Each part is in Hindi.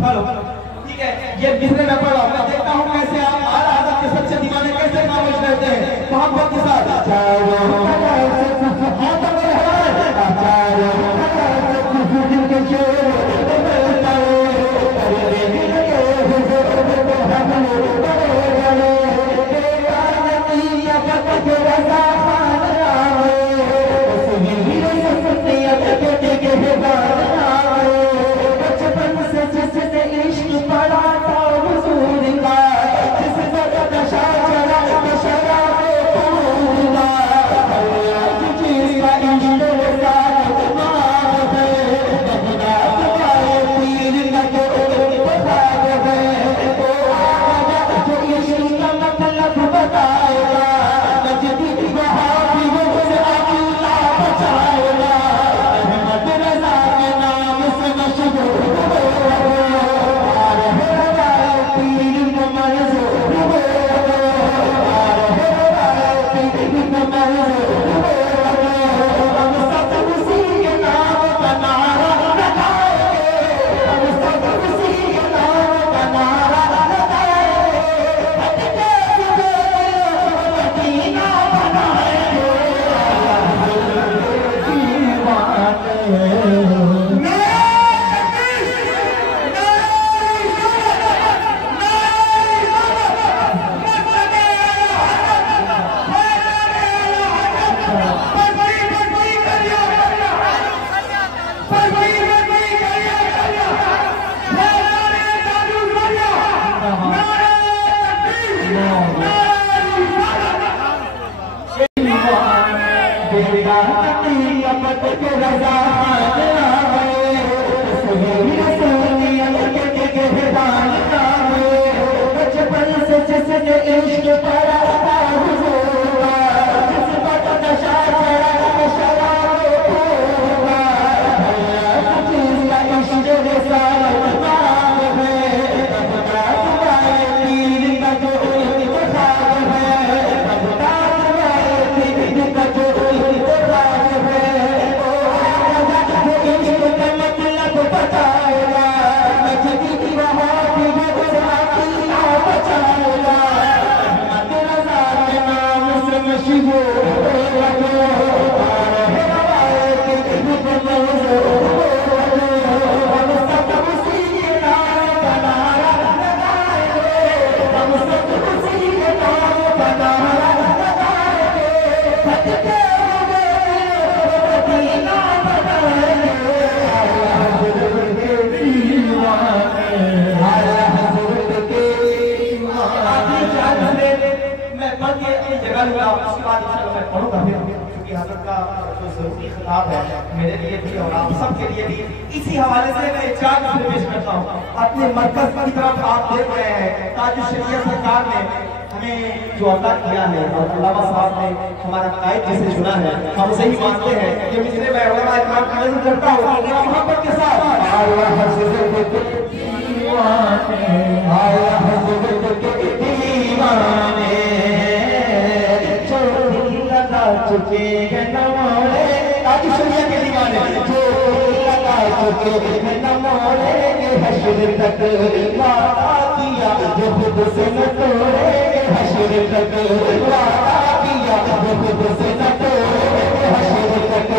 हेलो, ठीक है, ये बिजनेस में पढ़ा मैं देखता हूँ कैसे आप आला हज़रत के सच्चे दीवाने कैसे काबिज करते हैं मोहब्बत के साथ। मेरे लिए भी और आप सबके लिए भी इसी हवाले से मैं एक चार मिसरे पेश करता हूँ। अपने मरकज की तरफ आप देख रहे हैं ताज शरीयत सरकार ने हमें जो अता किया है और अल्लामा साहब ने हमारा कायद जिसे चुना है हम उसे ही मानते हैं। ये मिसरे मैं उलमा इकराम की नज़र करता हूँ मोहब्बत के साथ। चुके ताज शरिया के दीवाने जो लगा चुके न मोड़ेंगे हश्र तक, वादा किया जो खुद से न तोड़ेंगे हश्र तक, वादा किया जो खुद से न तोड़ेंगे हश्र तक।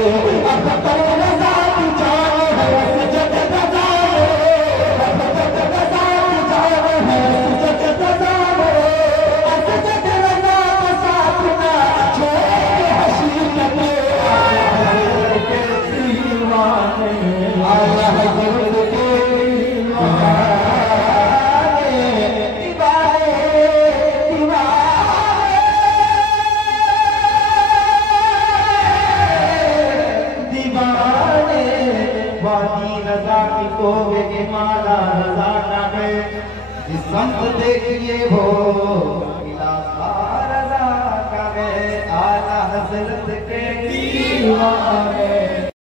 अब तो रज़ा की जान है सजद रज़ा रे, अब तो रज़ा की जान है सजद रज़ा रे, सजद रज़ा का साथ ना छोड़ेंगे हश्र तक। आया हज़रत के दीवाने वादी रज़ा की कोवे के माला रज़ा ना है, इस संत देखिए वो इलाका रज़ा का है, आला हज़रत के दीवाने।